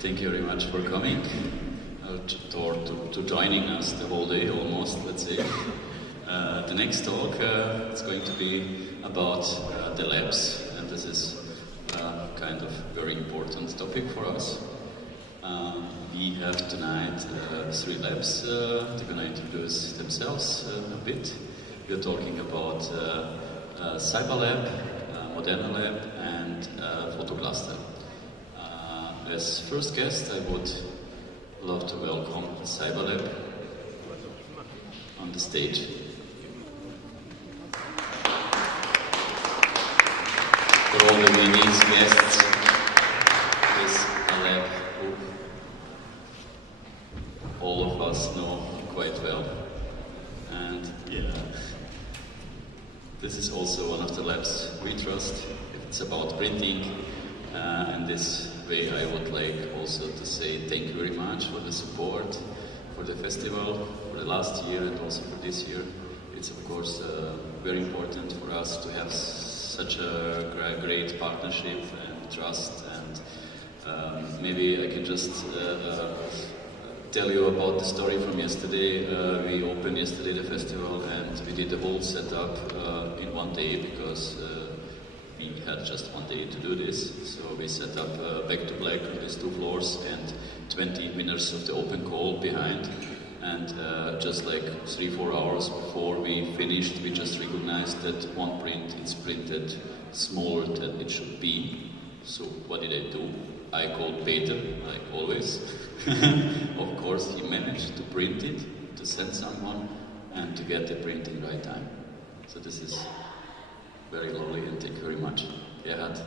Thank you very much for coming, or to joining us the whole day almost, let's say. The next talk is going to be about the labs, and this is kind of very important topic for us. We have tonight 3 labs. They're going to introduce themselves a bit. We are talking about Cyberlab, MODERNE lab, and Photocluster. As first guest, I would love to welcome Cyberlab on the stage. For all the Viennese guests, this is a lab who all of us know quite well. And yeah, this is also one of the labs we trust. It's about printing, and this way I would like also to say thank you very much for the support for the festival, for the last year and also for this year. It's of course very important for us to have such a great partnership and trust, and maybe I can just tell you about the story from yesterday. We opened yesterday the festival and we did the whole setup in one day because we had just one day to do this. So we set up back to black on these 2 floors and 20 winners of the open call behind. And just like 3-4 hours before we finished, we just recognized that one print is printed smaller than it should be. So what did I do? I called Peter, like always. Of course, he managed to print it, to send someone, and to get the print in right time. So this is very lovely, and thank you very much. Gerhard.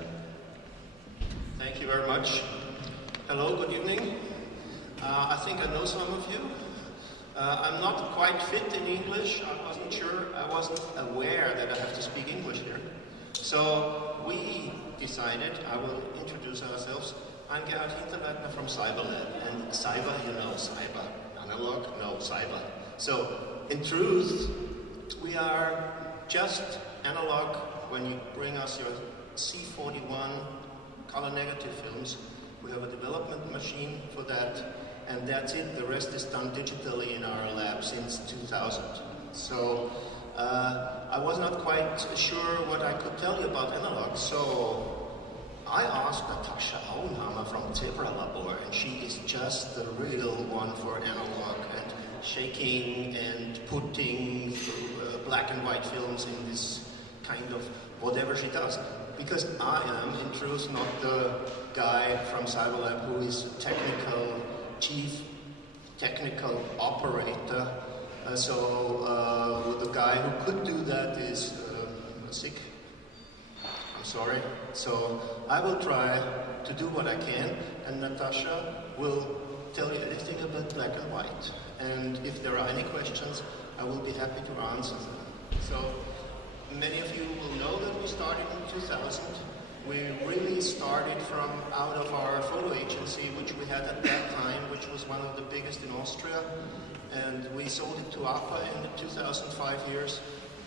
Thank you very much. Hello, good evening. I think I know some of you. I'm not quite fit in English. I wasn't sure, I wasn't aware that I have to speak English here. So we decided, I will introduce ourselves. I'm Gerhard Hinterleitner from Cyberlab. And cyber, you know, cyber. Analog, no, cyber. So, in truth, we are just analog when you bring us your C41 color negative films. We have a development machine for that, and that's it. The rest is done digitally in our lab since 2000. So I was not quite sure what I could tell you about analog, so I asked Natascha Auenhammer from Cyberlab, and she is just the real one for analog and shaking and putting black and white films in this kind of whatever she does. Because I am, in truth, not the guy from Cyberlab who is chief technical operator. So the guy who could do that is sick. I'm sorry. So I will try to do what I can, and Natascha will tell you anything about black and white. And if there are any questions, I will be happy to answer them. So many of you will know that we started in 2000. We really started from out of our photo agency, which we had at that time, which was one of the biggest in Austria. And we sold it to APA in the 2005 years.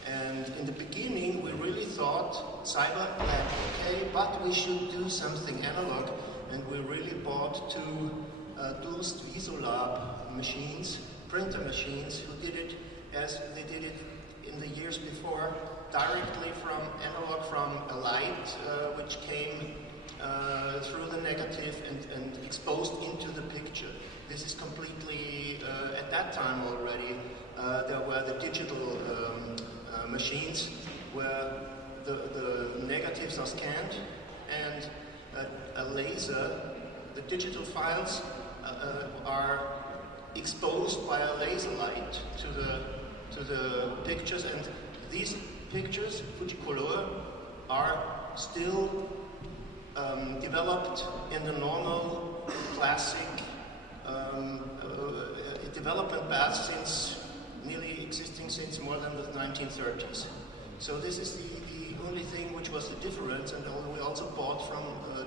And in the beginning, we really thought Cyberlab, okay, but we should do something analog. And we really bought 2 Durst Visolab machines, printer machines, who did it as they did it in the years before, directly from analog, from a light which came through the negative and exposed into the picture. This is completely, at that time already, there were the digital machines where the negatives are scanned and a laser, the digital files are exposed by a laser light to the pictures, and these pictures, Fujicolor, are still developed in the normal classic development path nearly existing since more than the 1930s. So this is the only thing which was the difference, and we also bought from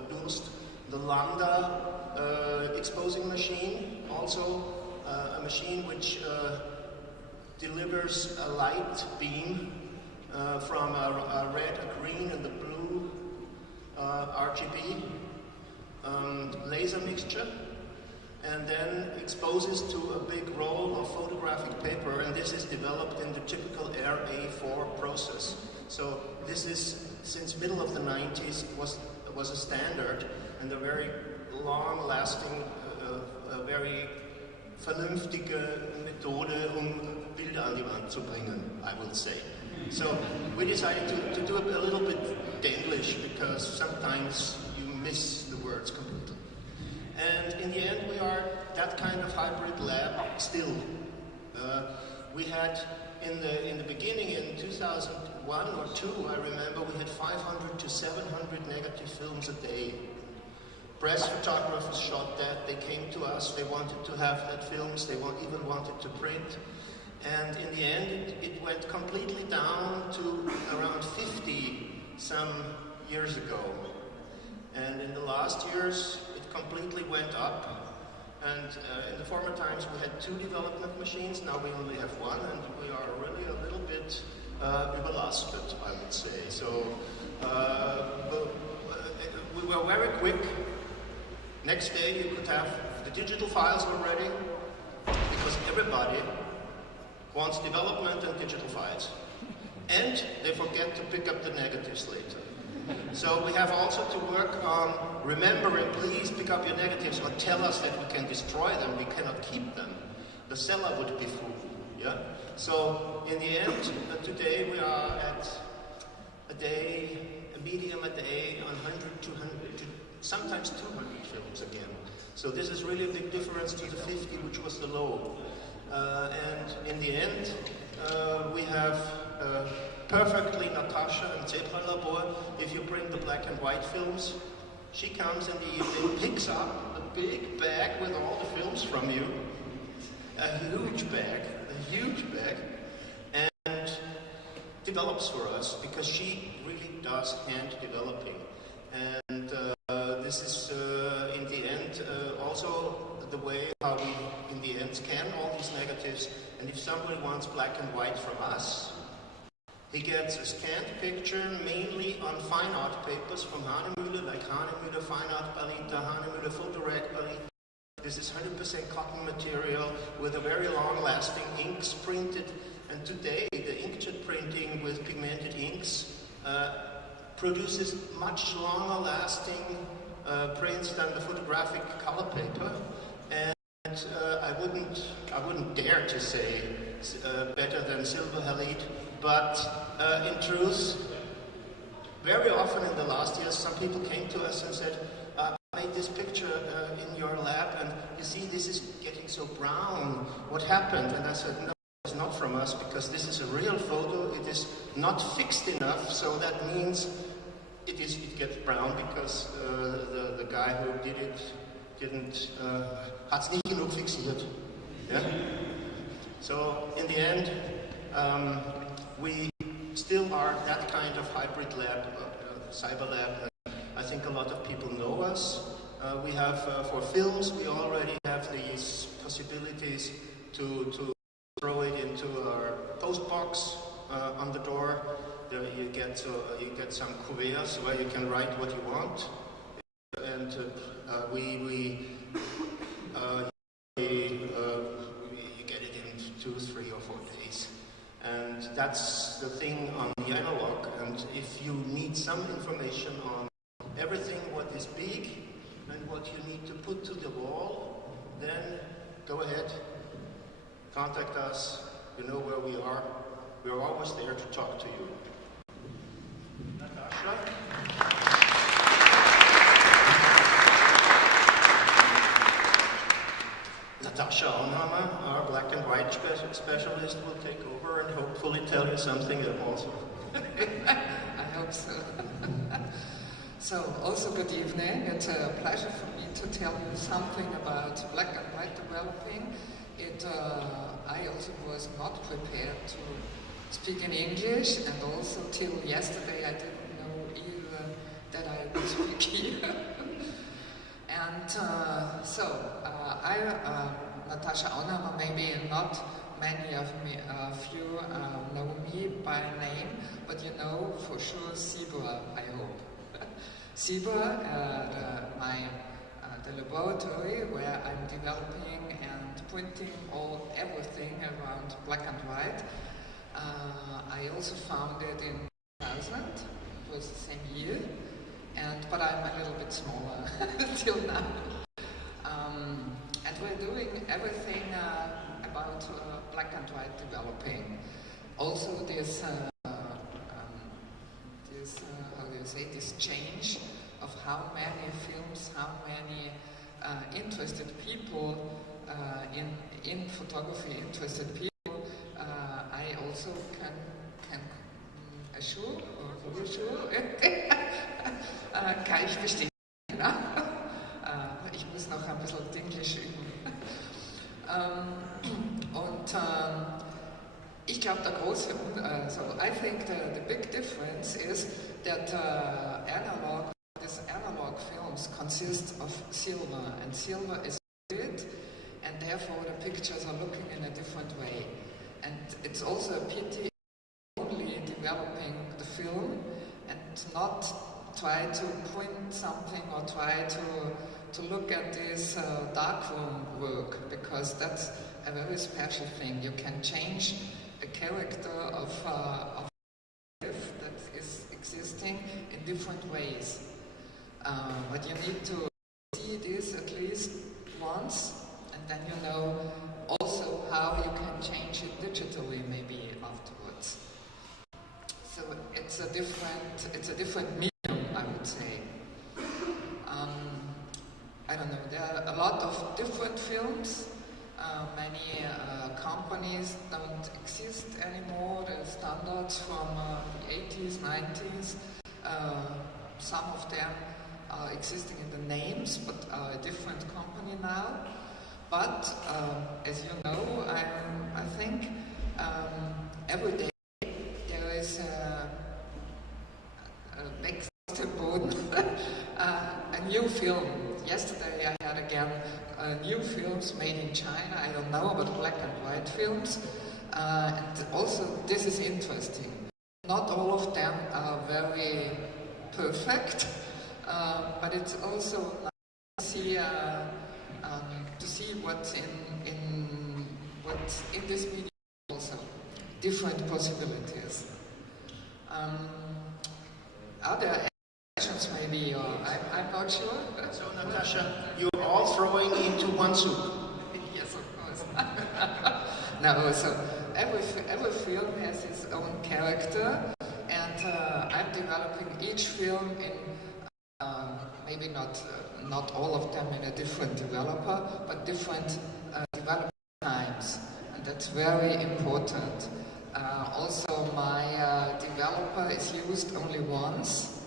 Durst the Lambda exposing machine, also a machine which delivers a light beam from a red, a green, and the blue RGB laser mixture, and then exposes to a big roll of photographic paper, and this is developed in the typical RA4 process. So this is, since middle of the 90s, was a standard and a very long-lasting, very vernünftige Methode, Bilder an die Wand zu bringen, I will say. So we decided to do it a little bit English because sometimes you miss the words completely. And in the end, we are that kind of hybrid lab still. We had in the beginning, in 2001 or 2, I remember we had 500 to 700 negative films a day. Press photographers shot that, they came to us, they wanted to have that films, they even wanted to print. And in the end, it went completely down to around 50 some years ago. And in the last years, it completely went up. And in the former times, we had 2 development machines, now we only have 1, and we are really a little bit überlastet, I would say. So we were very quick. Next day you could have the digital files already, because everybody wants development and digital files. And they forget to pick up the negatives later. So we have also to work on remembering, please pick up your negatives or tell us that we can destroy them, we cannot keep them. The seller would be fooled, yeah? So in the end, today we are at a medium a day on 100, 200, sometimes 200 films again. So this is really a big difference to the 50, which was the low. And in the end, we have perfectly Natasha and Cyberlab. If you bring the black and white films, she comes in the evening, picks up a big bag with all the films from you, a huge bag, and develops for us, because she really does hand developing. And this is in the end also the way how we in the end scan all these negatives, and if somebody wants black and white from us, he gets a scanned picture mainly on fine art papers from Hanemühle, like Hanemühle Fine Art Palette, Hanemühle Photorag Palette. This is 100% cotton material with a very long-lasting inks printed, and today the inkjet printing with pigmented inks produces much longer-lasting prints than the photographic color paper, and I wouldn't dare to say better than silver halide, but in truth, very often in the last years, some people came to us and said, I made this picture in your lab, and you see this is getting so brown. What happened? And I said, no, it's not from us, because this is a real photo. It is not fixed enough, so that means it gets brown because the guy who did it hat's nicht genug fixiert. Yeah? So in the end, we still are that kind of hybrid lab, Cyberlab. I think a lot of people know us. We have, for films, we already have these possibilities to throw it into our post box on the door. There you get some couverts where you can write what you want, and you get it in 2, 3, or 4 days. And that's the thing on the analog. And if you need some information on everything what is big and what you need to put to the wall, then go ahead, contact us. You know where we are. We're always there to talk to you. Natasha? Natasha Onhammer, our black and white specialist, will take over and hopefully tell you something also. I hope so. So, also good evening. It's a pleasure for me to tell you something about black and white developing. I also was not prepared to speak in English, and also till yesterday I didn't know even that I would speak here. And Natasha Onhammer, maybe not many of you know me by name, but you know for sure Cyberlab, I hope. Cyberlab, the laboratory where I'm developing and printing everything around black and white. I also founded in 2000, it was the same year, but I'm a little bit smaller till now. And we're doing everything about black and white developing. Also this, this change of how many films, how many interested people in photography, interested people, I also can assure, or reassure, kann ich bestätigen. Genau. Ich muss noch ein bisschen Englisch üben. Ich glaube, der große, so I think the big difference is that analog films consist of silver, and silver is good, and therefore the pictures are looking in a different way. And it's also a pity only developing the film and not try to print something or try to look at this darkroom work, because that's a very special thing. You can change the character of that is existing in different ways. But you need to see this at least once, and then you know also how you can change it digitally maybe afterwards. So it's a different medium, I would say. I don't know, there are a lot of different films. Many companies don't exist anymore. The standards from the 80s, 90s, some of them are existing in the names, but are a different company now. But as you know, I think every day there is a new film. Yesterday I had again new films made in China. I don't know about black and white films. And also this is interesting. Not all of them are very perfect, but it's also nice to see what's in this medium also. Different possibilities. Are there questions maybe, or I'm not sure. So Natasha, you're all throwing into one soup. Yes, of course. No, so every film has its own character, and I'm developing each film in maybe not all of them in a different developer, but different development times, and that's very important. Also, my developer is used only once,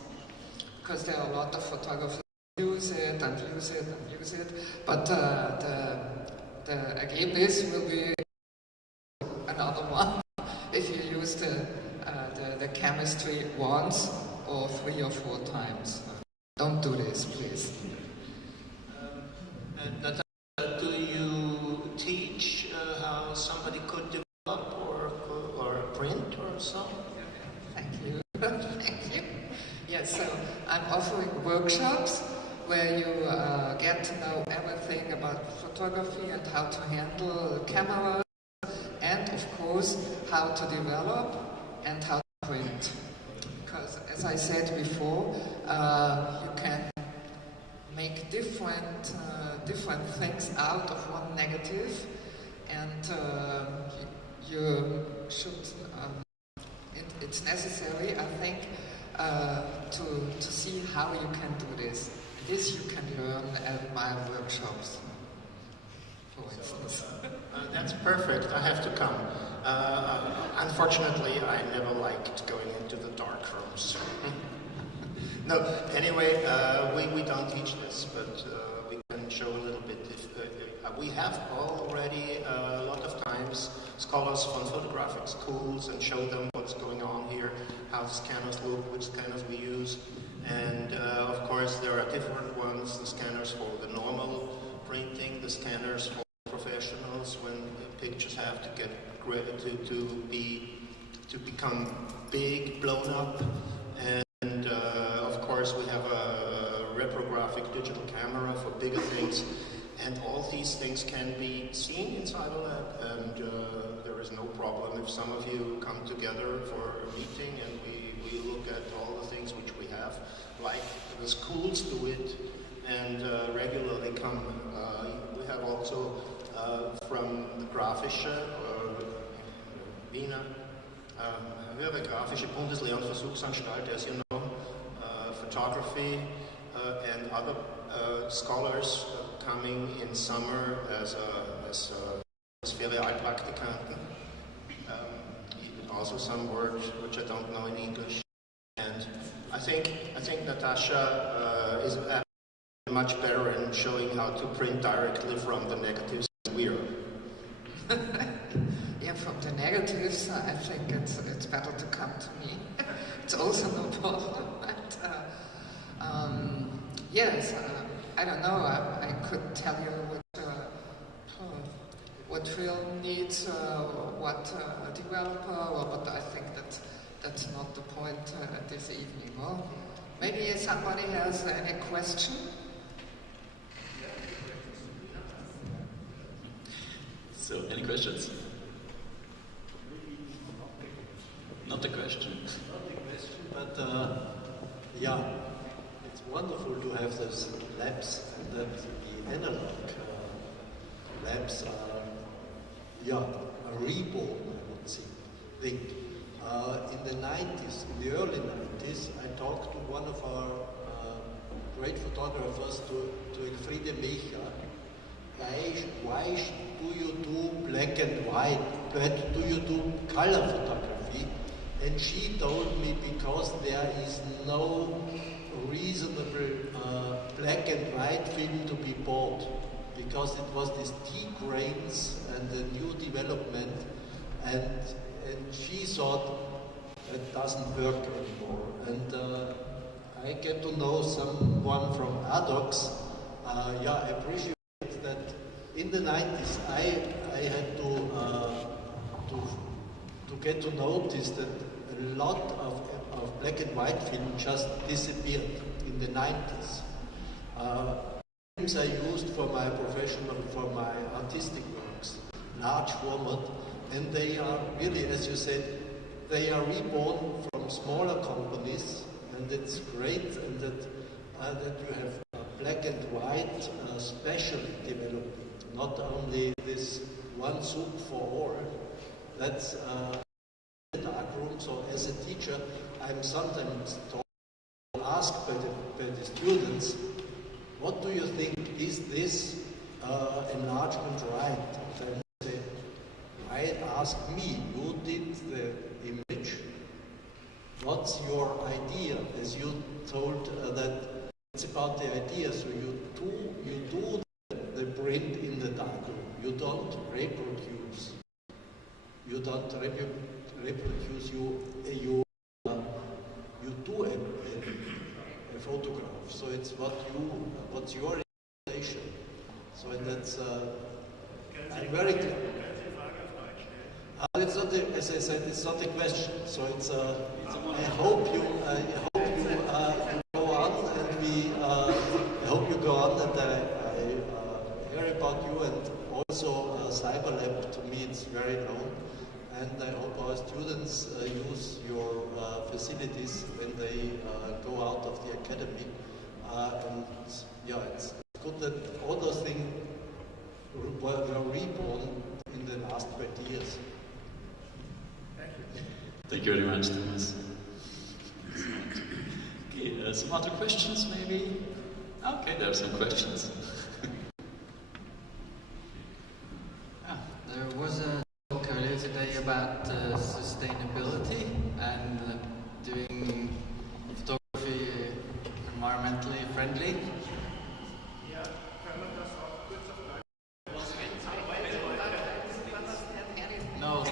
because there are a lot of photographers who use it and use it and use it, but the Ergebnis will be another one if you use the chemistry once or 3 or 4 times. Don't do this, please. Natasha, do you teach how somebody could develop or print or so? Thank you. Thank you. Yes, so I'm offering workshops where you get to know everything about photography and how to handle the camera, and of course how to develop and how to print. Because as I said before, you can make different things out of one negative, and you should. It's necessary, I think, to see how you can do this. This you can learn at my workshops, for instance. That's perfect. I have to come. Unfortunately, I never liked going into the dark rooms. No, anyway, we don't teach this, but we can show a little bit. We have already a lot of times scholars from photographic schools and show them what's going on here, how the scanners look, which scanners we use. And of course, there are different ones, the scanners for the normal printing, the scanners for professionals when the pictures have to get to become big, blown up. And of course, we have a reprographic digital camera for bigger things. And all these things can be seen in Cyberlab, and there is no problem if some of you come together for a meeting and we look at all the things which we have, like the schools do it, and regularly come. We have also from the Grafische, Wiener, we have a Grafische Bundeslernversuchsanstalt, as you know, photography and other scholars coming in summer as Ferialpraktikanten. Also some word which I don't know in English. And I think Natasha is much better in showing how to print directly from the negatives than we are. Yeah, from the negatives, I think it's better to come to me. It's also no problem. But, yes, I don't know. I could tell you what film needs what developer, but I think that's not the point this evening. Well, maybe somebody has any question. So, any questions? Not a question. Not a question, but yeah, it's wonderful to have those labs, and that the analog labs are, yeah, a reborn, I would think. In the 90s, in the early 90s, I talked to one of our great photographers, to Elfriede Mecha. Why do you do black and white? Why do you do color photography? And she told me because there is no reasonable black and white film to be bought, because it was this T-grains and the new development, and she thought it doesn't work anymore. And I get to know someone from ADOX. Yeah, I appreciate that in the 90s I had to get to notice that a lot of black and white film just disappeared in the 90s. Films I used for my professional, for my artistic works, large format, and they are really, as you said, they are reborn from smaller companies, and it's great, and that you have black and white specially developed, not only this one soup for all. That's the darkroom. So as a teacher, I'm sometimes asked by the students, what do you think, is this enlargement right? And I ask me, you did the image, what's your idea? As you told that it's about the idea, so you do the print in the darkroom. You don't reproduce. You don't reproduce. You do a photograph. So it's what's your interpretation. So that's I'm very glad. It's not as I said, it's not a question. So it's I hope you go on, and I hope you go on, and I hear about you, and also Cyberlab, to me it's very known, and I hope our students use your facilities when they go out of the academy, and yeah, it's good that all those things were reborn in the last 20 years. Thank you very much, Thomas. Okay, some other questions maybe? Okay, there are some questions. There was a talk earlier today about sustainability and doing photography environmentally friendly. No,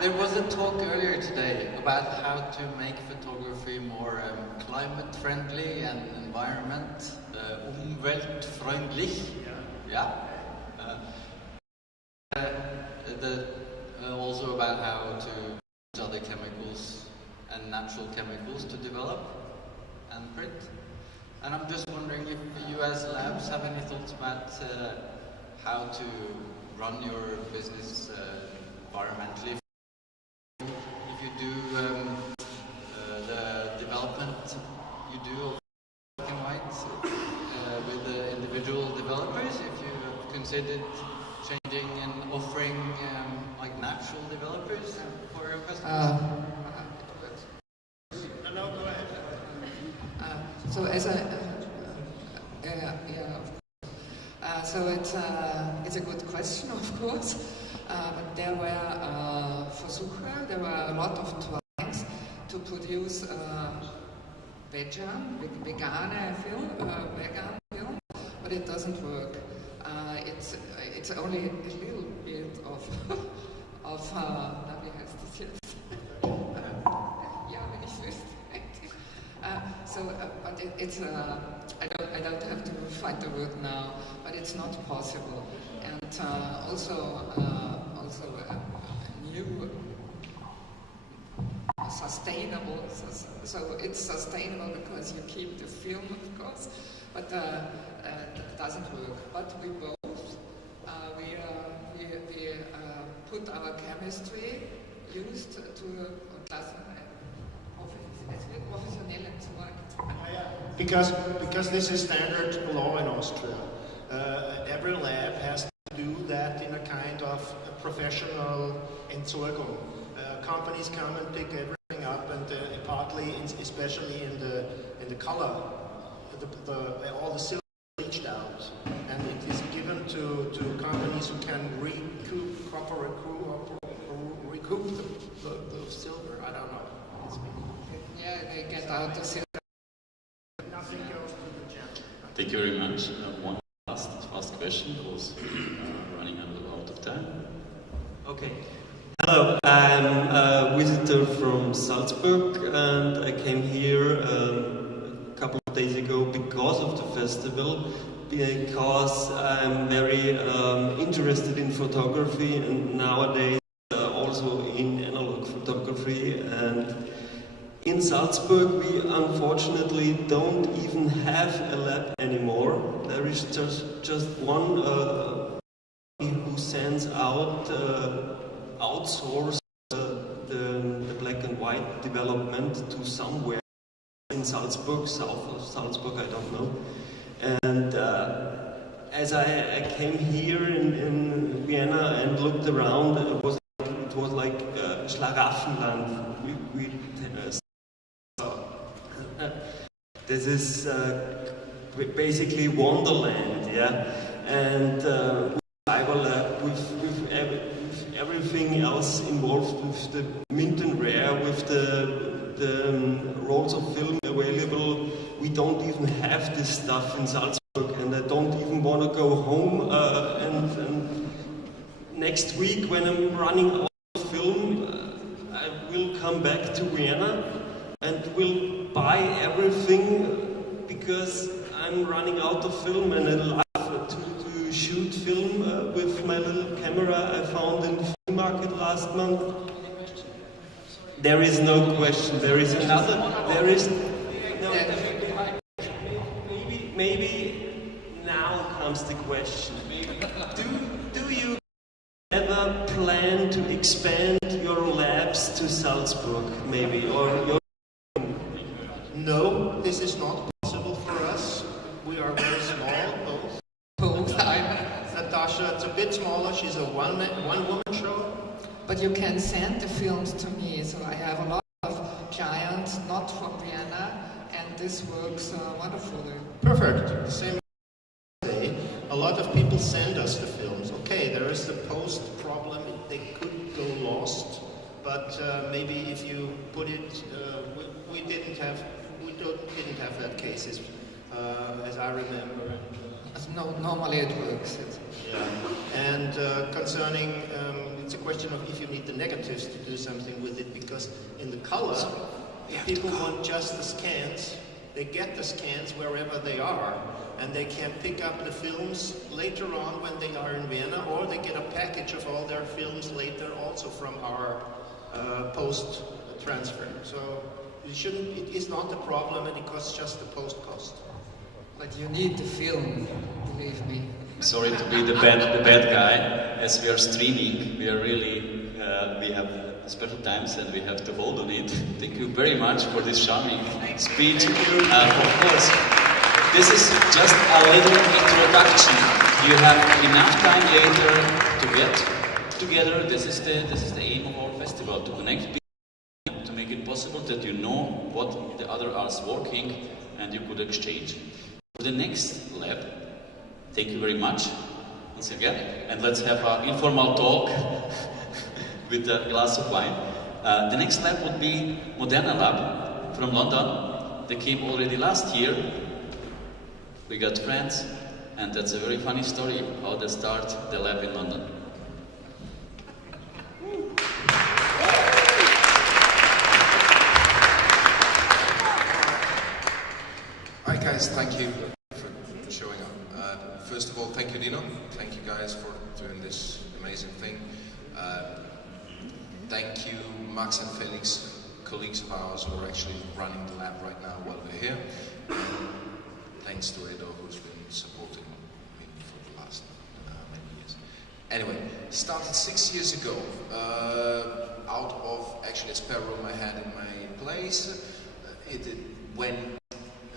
there was a talk earlier today about how to make photography more climate friendly and environment umweltfreundlich. Yeah. Also about how to use other chemicals and natural chemicals to develop and print. And I'm just wondering if you as labs have any thoughts about how to run your business environmentally. If you do the development you do of black and white with the individual developers, if you have considered changing and offering like natural developers for your customers? No, go ahead. So as so it's a good question, of course. But there were Versuche, there were a lot of tries to produce vegan film, but it doesn't work. It's only a little bit of wie heißt das jetzt? Ja, wenn ich wüsste. But it's I don't have to find the word now, but it's not possible. And also new sustainable. So it's sustainable because you keep the film, of course, but it doesn't work. But we both we put our chemistry used to Because this is standard law in Austria. Every lab has to do that in a kind of professional Entsorgung. Companies come and pick everything up, and partly, especially in the color, all the silver is leached out, and it is given to companies who can recoup the silver. I don't know. Yeah, they get out the silver. Nothing goes to the gem. Thank you very much. One last question, because running out of time. Okay. Hello, I'm a visitor from Salzburg, and I came here a couple of days ago because of the festival, because I'm very interested in photography and nowadays also in analog photography. And in Salzburg, we unfortunately don't even have a lab anymore. There is just one who sends out, outsource the black and white development to somewhere in Salzburg, south of Salzburg, I don't know. And as I came here in Vienna and looked around, it was like Schlaraffenland. This is basically Wonderland, yeah. And Cyberlab, with everything else involved, with the mint and rare, with the rolls of film available, we don't even have this stuff in Salzburg, and I don't even want to go home. And next week, when I'm running out of film, I will come back to Vienna and will buy everything because I'm running out of film, and I love to shoot film with my little camera I found in the flea market last month. There is no question. There is another. There is no. Maybe now comes the question. Do you ever plan to expand your labs to Salzburg, maybe, or your? No, this is not possible for us. We are very small, both. Natasha, it's a bit smaller. She's a one-woman show. But you can send the films to me, so I have a lot of clients, not from Vienna, and this works wonderfully. Perfect. Same day, a lot of people send us the films. Okay, there is the post problem; they could go lost. But maybe if you put it, we didn't have that cases, as I remember. No, normally it works. Yeah, and concerning, it's a question of if you need the negatives to do something with it, because in the color, people want just the scans. They get the scans wherever they are, and they can pick up the films later on when they are in Vienna, or they get a package of all their films later also from our post transfer. So it is not a problem, and it costs just the post cost. But you need the film, believe me. Sorry to be the bad guy. As we are streaming, we are really, we have special times and we have to hold on it. Thank you very much for this charming speech. Of course, this is just a little introduction. You have enough time later to get together. This is the aim of our festival, to connect people, to make it possible that you know what the other is working and you could exchange. For the next lab, thank you very much once again, and let's have an informal talk with a glass of wine. The next lab would be MODERNE lab from London. They came already last year. We got friends, and that's a very funny story how they start the lab in London. Hi guys, thank you for showing up. First of all, thank you Dino. Thank you guys for doing this amazing thing. Thank you Max and Felix, colleagues of ours who are actually running the lab right now while we're here. Thanks to Edo, who's been supporting me for the last many years. Anyway, started 6 years ago, out of actually a spare room I had in my place. It went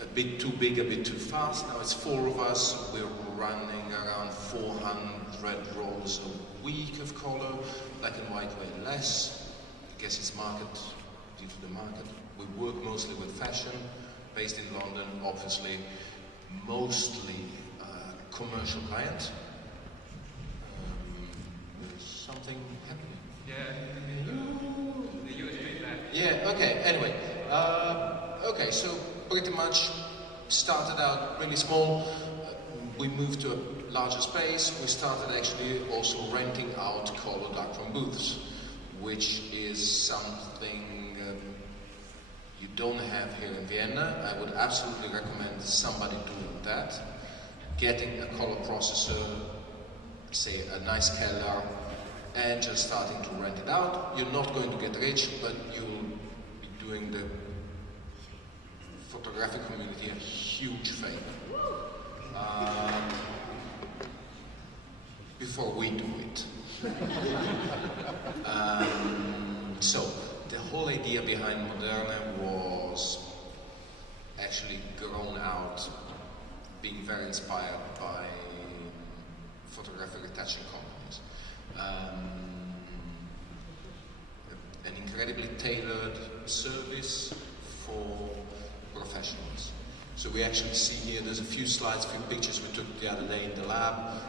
a bit too big, a bit too fast. Now it's 4 of us. We're running around 400 rolls a week of color, black and white way less. I guess it's market, due to the market. We work mostly with fashion, based in London, obviously, mostly commercial clients. There's something happening. The USB back. Yeah, okay, anyway. Okay, so pretty much started out really small. We moved to a larger space. We started actually also renting out color darkroom booths, which is something you don't have here in Vienna. I would absolutely recommend somebody doing that. Getting a color processor, say a nice Keller, and just starting to rent it out. You're not going to get rich, but you'll be doing the photographic community a huge favor. Before we do it. So, the whole idea behind MODERNE was actually grown out, being very inspired by photographic retouching companies. An incredibly tailored service for professionals. So we actually see here, there's a few slides, a few pictures we took the other day in the lab.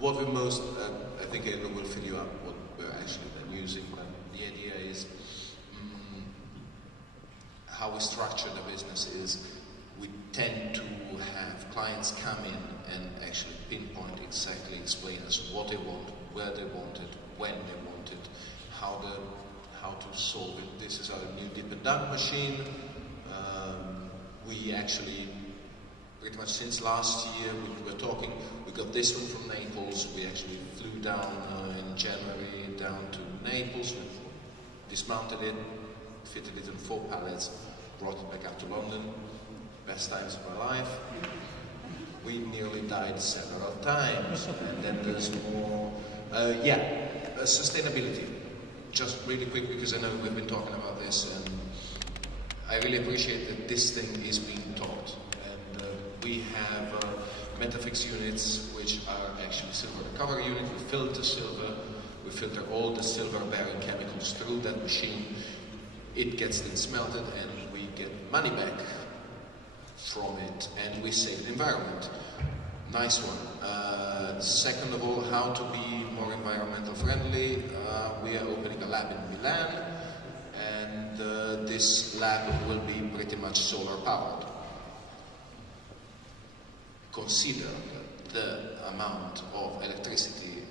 What we most, I think Eva will fill you up what we're actually then using, but the idea is how we structure the business is we tend to have clients come in and actually pinpoint exactly, explain us what they want, where they want it, when they want it, how to solve it. This is our new dip and dunk machine. We actually, pretty much since last year, we were talking, we got this one from Naples. We actually flew down in January down to Naples. We dismounted it, fitted it in 4 pallets, brought it back up to London. Best times of my life. We nearly died several times. And then there's more, sustainability. Just really quick, because I know we've been talking about this, and I really appreciate that this thing is being taught. And we have Metafix units, which are actually silver recovery unit. We filter silver. We filter all the silver-bearing chemicals through that machine. It gets then smelted, and we get money back from it, and we save the environment. Nice one. Second of all, how to be more environmental friendly. We are opening a lab in Milan, and this lab will be pretty much solar powered. Consider the amount of electricity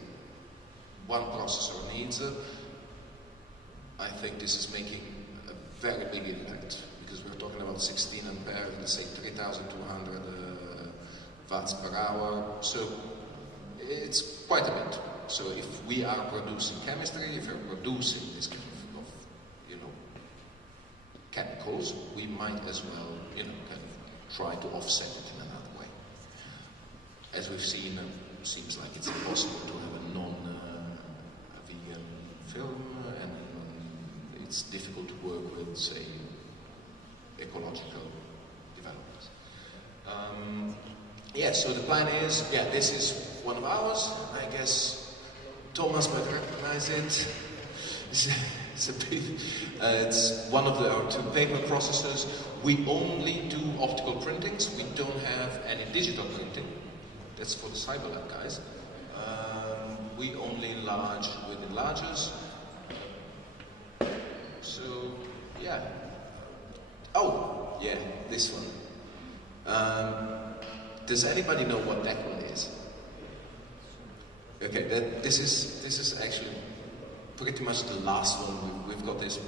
one processor needs. I think this is making a very big impact, because we're talking about 16 ampere, let's say 3,200 watts per hour, so it's quite a bit. So if we are producing chemistry, if we're producing this kind of chemicals, we might as well, kind of try to offset it in another way. we've seen, seems like it's impossible to have a non-vegan film, and it's difficult to work with, say, ecological developments. Yeah, so the plan is, yeah, this is one of ours. I guess Thomas might recognize it. It's one of our two paper processors. We only do optical printings. We don't have any digital printing. That's for the Cyberlab guys. We only enlarge with enlargers. So, yeah. Oh, yeah, this one. Does anybody know what that one is? Okay, this is actually pretty much the last one. We've got this.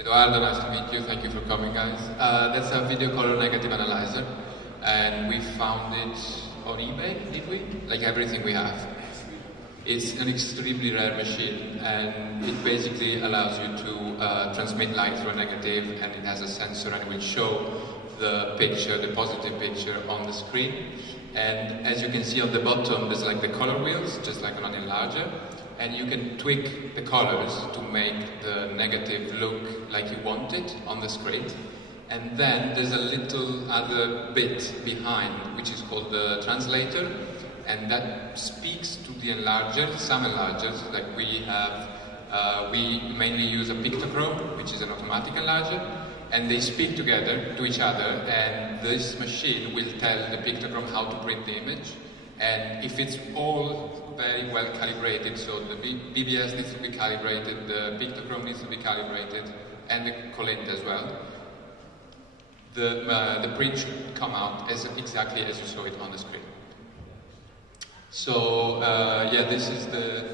Eduardo, nice to meet you. Thank you for coming, guys. That's a video color negative analyzer, and we found it on eBay, did we? Like everything we have. It's an extremely rare machine, and it basically allows you to transmit light through a negative, and it has a sensor and it will show the picture, the positive picture on the screen. And as you can see on the bottom, there's like the color wheels, just like on an enlarger, and you can tweak the colors to make the negative look like you want it on the screen. And then there's a little other bit behind, which is called the translator, and that speaks to the enlarger. Some enlargers, like we have, we mainly use a pictochrome, which is an automatic enlarger, and they speak together to each other, and this machine will tell the pictochrome how to print the image. And if it's all very well calibrated, so the BBS needs to be calibrated, the pictochrome needs to be calibrated, and the collant as well, the print should come out exactly as you saw it on the screen. So yeah, this is the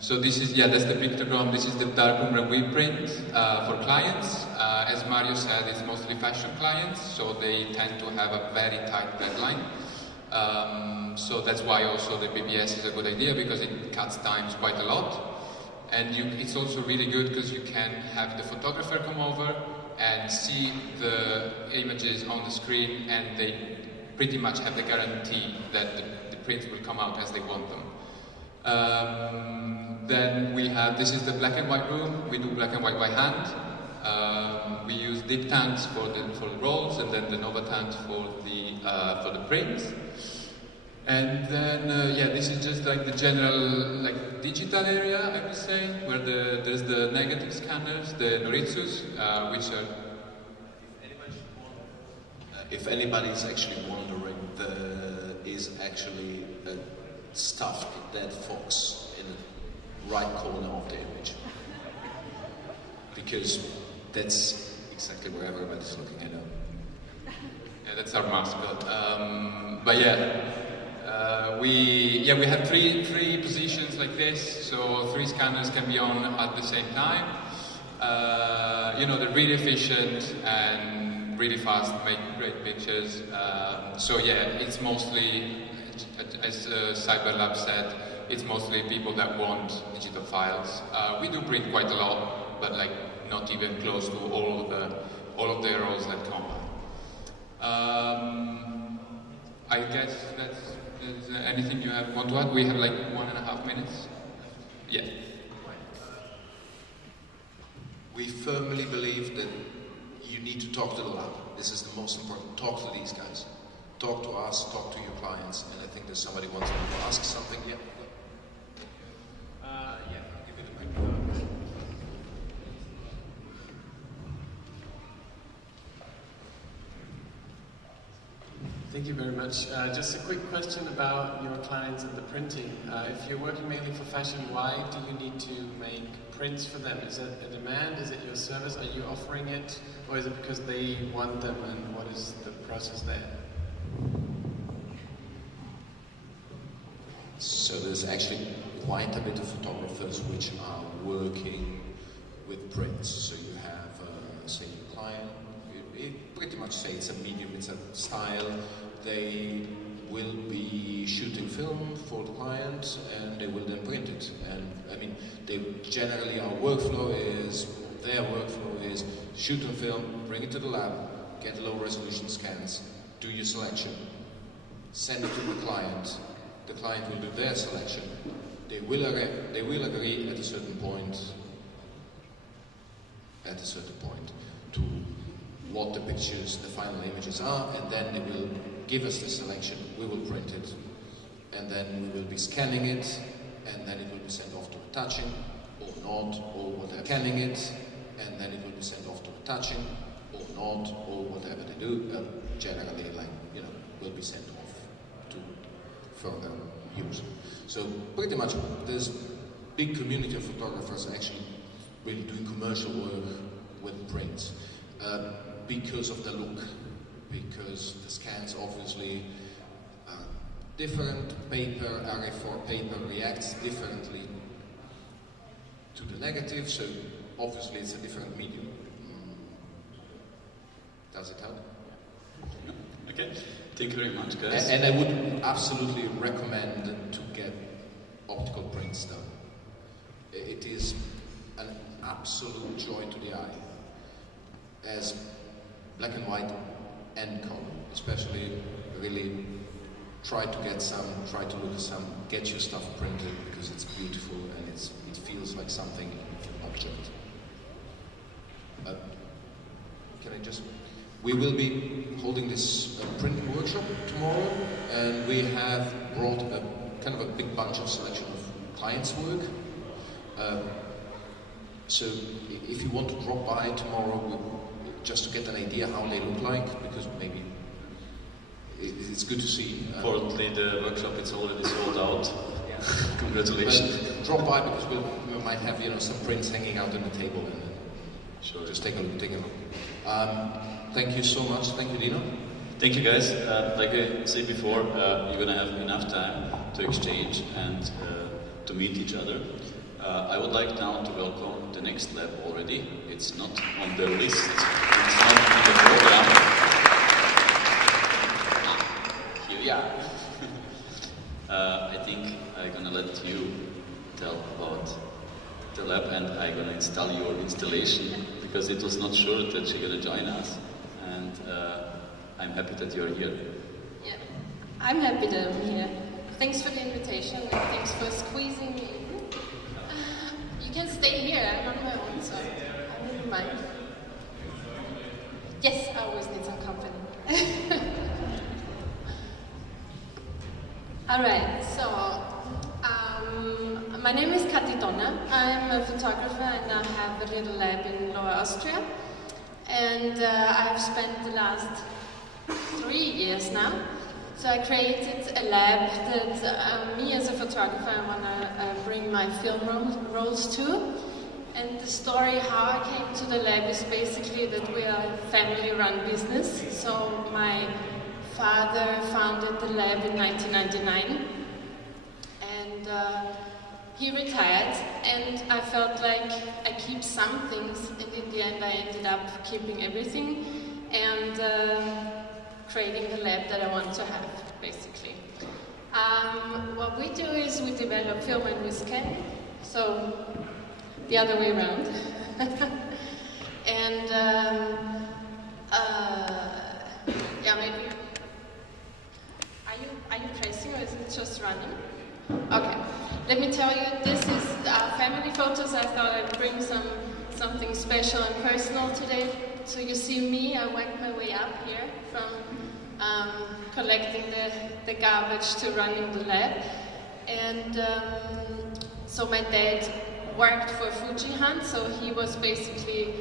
so this is that's the pictochrome. This is the darkroom that we print for clients. As Mario said, it's mostly fashion clients, so they tend to have a very tight deadline. So that's why also the BBS is a good idea, because it cuts times quite a lot. And it's also really good because you can have the photographer come over and see the images on the screen, and they pretty much have the guarantee that the prints will come out as they want them. Then we have, this is the black and white room. We do black and white by hand. We use dip tanks for the rolls, and then the Nova tanks for the prints. And then this is just like the general digital area, I would say, where there's the negative scanners, the Noritsus, which are. If anybody's actually wondering, there is actually a stuffed dead fox in the right corner of the image, because that's exactly where everybody's looking at it. Yeah, that's our mascot. But we have three positions like this, so 3 scanners can be on at the same time. They're really efficient and really fast, make great pictures. So yeah, it's mostly, as Cyberlab said, it's mostly people that want digital files. We do print quite a lot, but not even close to all of the roles that come by. I guess that's anything you want to add? We have 1.5 minutes. Yeah. We firmly believe that you need to talk to the lab. This is the most important. Talk to these guys. Talk to us, talk to your clients, and I think there's somebody wants to ask something. Yeah. I'll give you the microphone. Thank you very much. Just a quick question about your clients and the printing. If you're working mainly for fashion, why do you need to make prints for them? Is it a demand? Is it your service? Are you offering it? Or is it because they want them, and what is the process there? So there's actually quite a bit of photographers which are working with prints. So you have, say, your client, it pretty much say it's a medium, it's a style. They will be shooting film for the client, and they will then print it. And I mean, their workflow is shoot on film, bring it to the lab, get low resolution scans, do your selection, send it to the client will do their selection, they will agree at a certain point to what the pictures, the final images are, and then they will give us the selection, we will print it, and then we will be scanning it, and then it will be sent off to retouching, or not, or whatever. Scanning it, and then it will be sent off to retouching, or not, or whatever they do. Generally, will be sent off to further use. So pretty much, there's a big community of photographers actually really doing commercial work with prints because of the look, because the scans obviously different. RF4 paper reacts differently to the negative, so obviously it's a different medium. Does it help? Okay, thank you very much, guys. And I would absolutely recommend to get optical prints done. It is an absolute joy to the eye, as black and white and color, especially really try to look at some, get your stuff printed because it's beautiful and it feels like something object. We will be holding this printing workshop tomorrow, and we have brought a kind of a big bunch of selection of clients' work. So if you want to drop by tomorrow, just to get an idea how they look like, because maybe it's good to see. Unfortunately, the workshop is already sold out. Yeah. Congratulations. But drop by because we might have some prints hanging out on the table, and sure. Just take a look. Thank you so much. Thank you, Dino. Thank you, guys. Like I said before, you're going to have enough time to exchange and to meet each other. I would like now to welcome the next lab already. It's not on the list. It's not on the program. Here we are. I think I'm going to let you tell about the lab, and I'm going to install your installation because it was not sure that you're going to join us. And I'm happy that you're here. Yeah, I'm happy that I'm here. Thanks for the invitation and thanks for squeezing me in. You can stay here, I'm on my own, so I wouldn't mind. Yes, I always need some company. Alright, so my name is Kati Donna. I'm a photographer and I have a little lab in Lower Austria. And I've spent the last 3 years now. So I created a lab that me as a photographer, I want to bring my film rolls to. And the story how I came to the lab is basically that we are a family-run business. So my father founded the lab in 1999. And he retired, and I felt like I keep some things, and in the end I ended up keeping everything and creating the lab that I want to have, basically. What we do is we develop film and we scan, so the other way around. And yeah, maybe. Are you tracing or is it just running? Okay. Let me tell you, this is family photos. I thought I'd bring something special and personal today. So you see me, I worked my way up here from collecting the garbage to running the lab. And so my dad worked for Fuji Hunt, so he was basically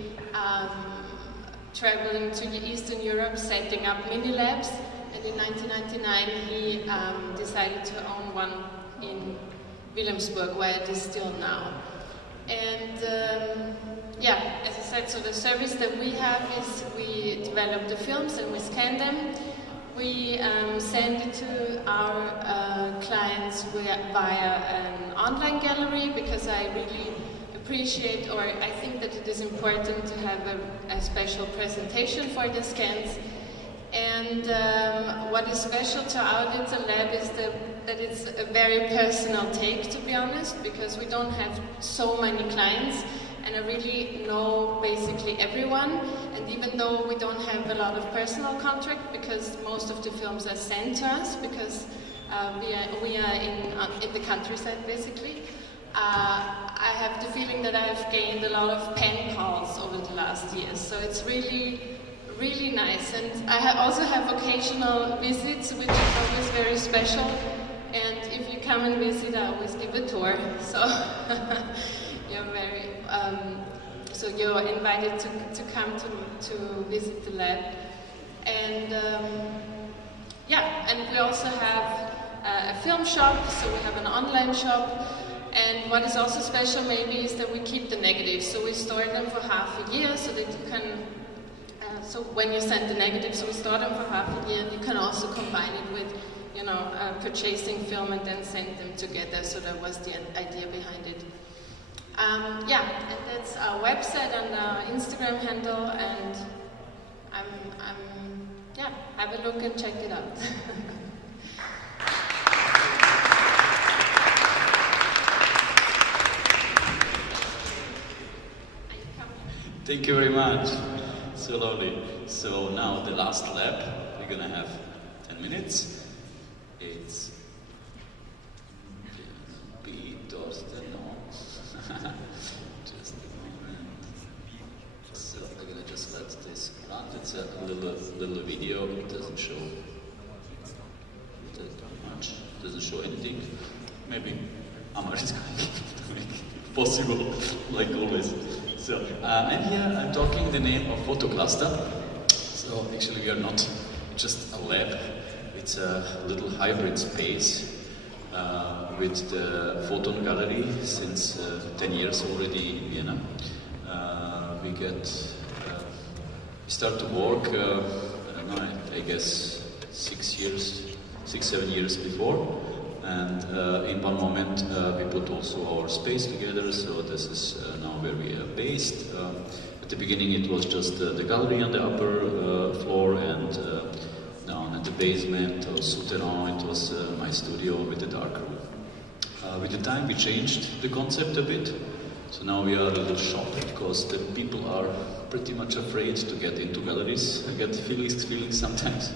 traveling to Eastern Europe, setting up mini labs. And in 1999 he decided to own one in Wilhelmsburg, where it is still now. And yeah, as I said, so the service that we have is we develop the films and we scan them. We send it to our clients via an online gallery, because I really appreciate, or I think that it is important to have a special presentation for the scans. And what is special to our little lab is that it's a very personal take, to be honest, because we don't have so many clients, and I really know basically everyone. And even though we don't have a lot of personal contact, because most of the films are sent to us, because we are in the countryside basically, I have the feeling that I've gained a lot of pen pals over the last years. So it's really, really nice. And I also have occasional visits, which is always very special. And if you come and visit, I always give a tour. So so you're invited to come to visit the lab. And and we also have a film shop, so we have an online shop. And what is also special maybe is that we keep the negatives, so we store them for half a year so that you can, so when you send the negatives, we store them for half a year, and you can also combine it with, purchasing film and then send them together, so that was the idea behind it. And that's our website and our Instagram handle, and have a look and check it out. Thank you very much. So lovely. So now the last lab, we're gonna have 10 minutes. It's just a moment. So I'm gonna just let this run. It's a little video. It doesn't show that much. Doesn't show anything. Maybe Amar is going to make it possible, like always. So I'm here. I'm talking in the name of Photocluster. So actually, we are not just a lab. It's a little hybrid space with the Photon Gallery since 10 years already in Vienna. We start to work, I don't know, I guess 6-7 years before. And in one moment we put also our space together, so this is now where we are based. At the beginning it was just the gallery on the upper floor, and down at the basement or souterrain it was my studio with the dark room. With the time we changed the concept a bit, so now we are a little shop because the people are pretty much afraid to get into galleries. I get feelings sometimes,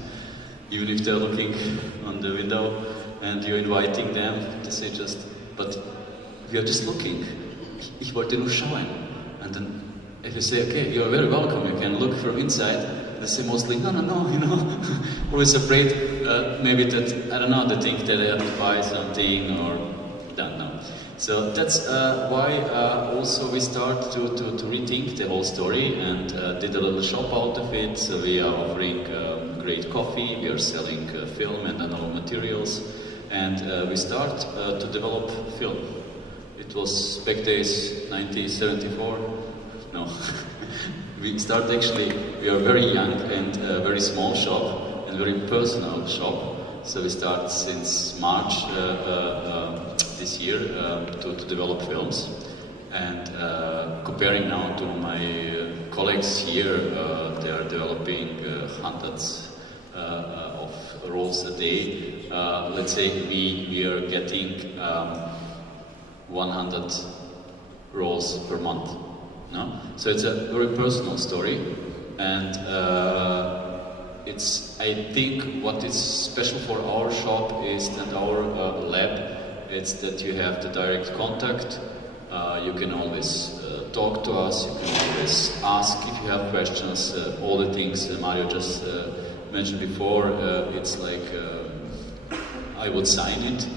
even if they're looking on the window and you're inviting them, they say just, but we are just looking, ich wollte nur schauen. And then if you say, okay, you're very welcome, you can look from inside, they say mostly, no, always afraid, maybe that, I don't know, they think that they have to buy something or don't know. So that's why also we start to rethink the whole story and did a little shop out of it. So we are offering great coffee, we are selling film and other materials, and we start to develop film. It was back days 1974. No, we start actually. We are very young and very small shop and very personal shop. So we start since March this year to develop films. And comparing now to my colleagues here, they are developing hundreds of rolls a day. Let's say we are getting 100 rolls per month. No? So it's a very personal story, and it's, I think what is special for our shop is that our lab, it's that you have the direct contact. You can always talk to us, you can always ask if you have questions. All the things Mario just mentioned before, it's like I would sign it,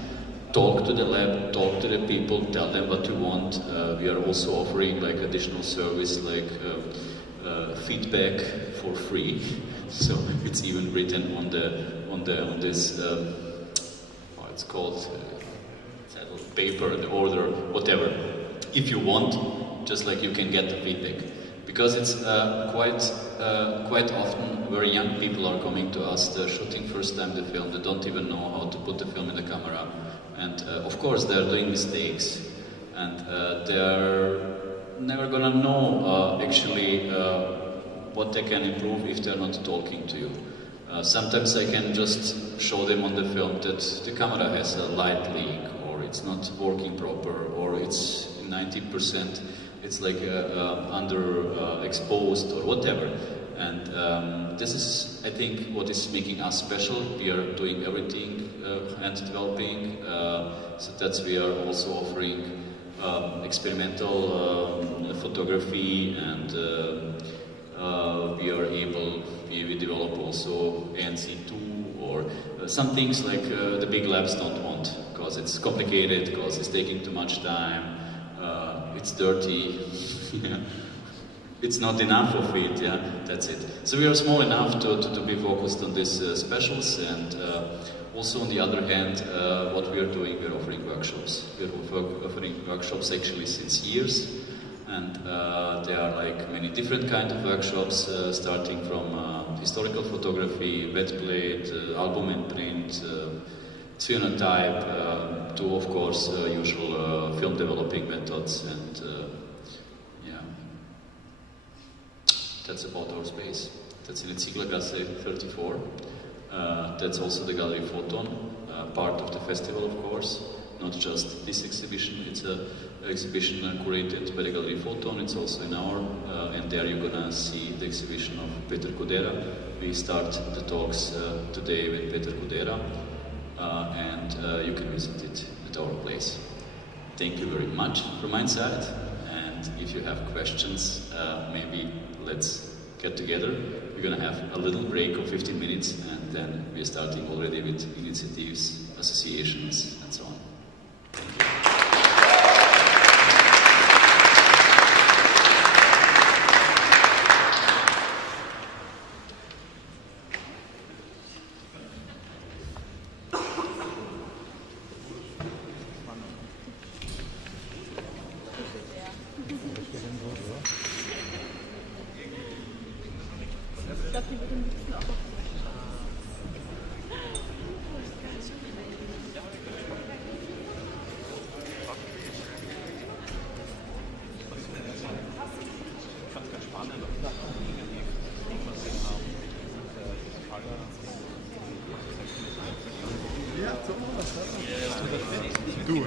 talk to the lab, talk to the people, tell them what you want. We are also offering like additional service like feedback for free. So it's even written on this what it's called, paper, the order, whatever. If you want, just like you can get the feedback, because it's quite often very young people are coming to us. They're shooting first time the film. They don't even know how to put the film in the camera, and of course they're doing mistakes, and they're never gonna know actually what they can improve if they're not talking to you. Sometimes I can just show them on the film that the camera has a light leak, or it's not working proper, or it's 90% it's like underexposed or whatever. And this is, I think, what is making us special. We are doing everything and developing, so that we are also offering experimental photography, and we develop also ANC2 or some things like the big labs don't want, because it's complicated, because it's taking too much time, it's dirty. It's not enough of it, yeah, that's it. So we are small enough to be focused on these specials, and also on the other hand, what we are doing, we are offering workshops. We are offering workshops actually since years, and there are like many different kinds of workshops, starting from historical photography, wet plate, album and print, cyanotype, to of course usual film developing methods, and that's about our space. That's in the Zieglergasse 34. That's also the Gallery Photon, part of the festival, of course. Not just this exhibition, it's an exhibition curated by the Gallery Photon, it's also in our, and there you're gonna see the exhibition of Peter Kudera. We start the talks today with Peter Kudera, and you can visit it at our place. Thank you very much from my side, and if you have questions, maybe let's get together. We're going to have a little break of 15 minutes, and then we're starting already with initiatives, associations, and so on. Thank you. Du.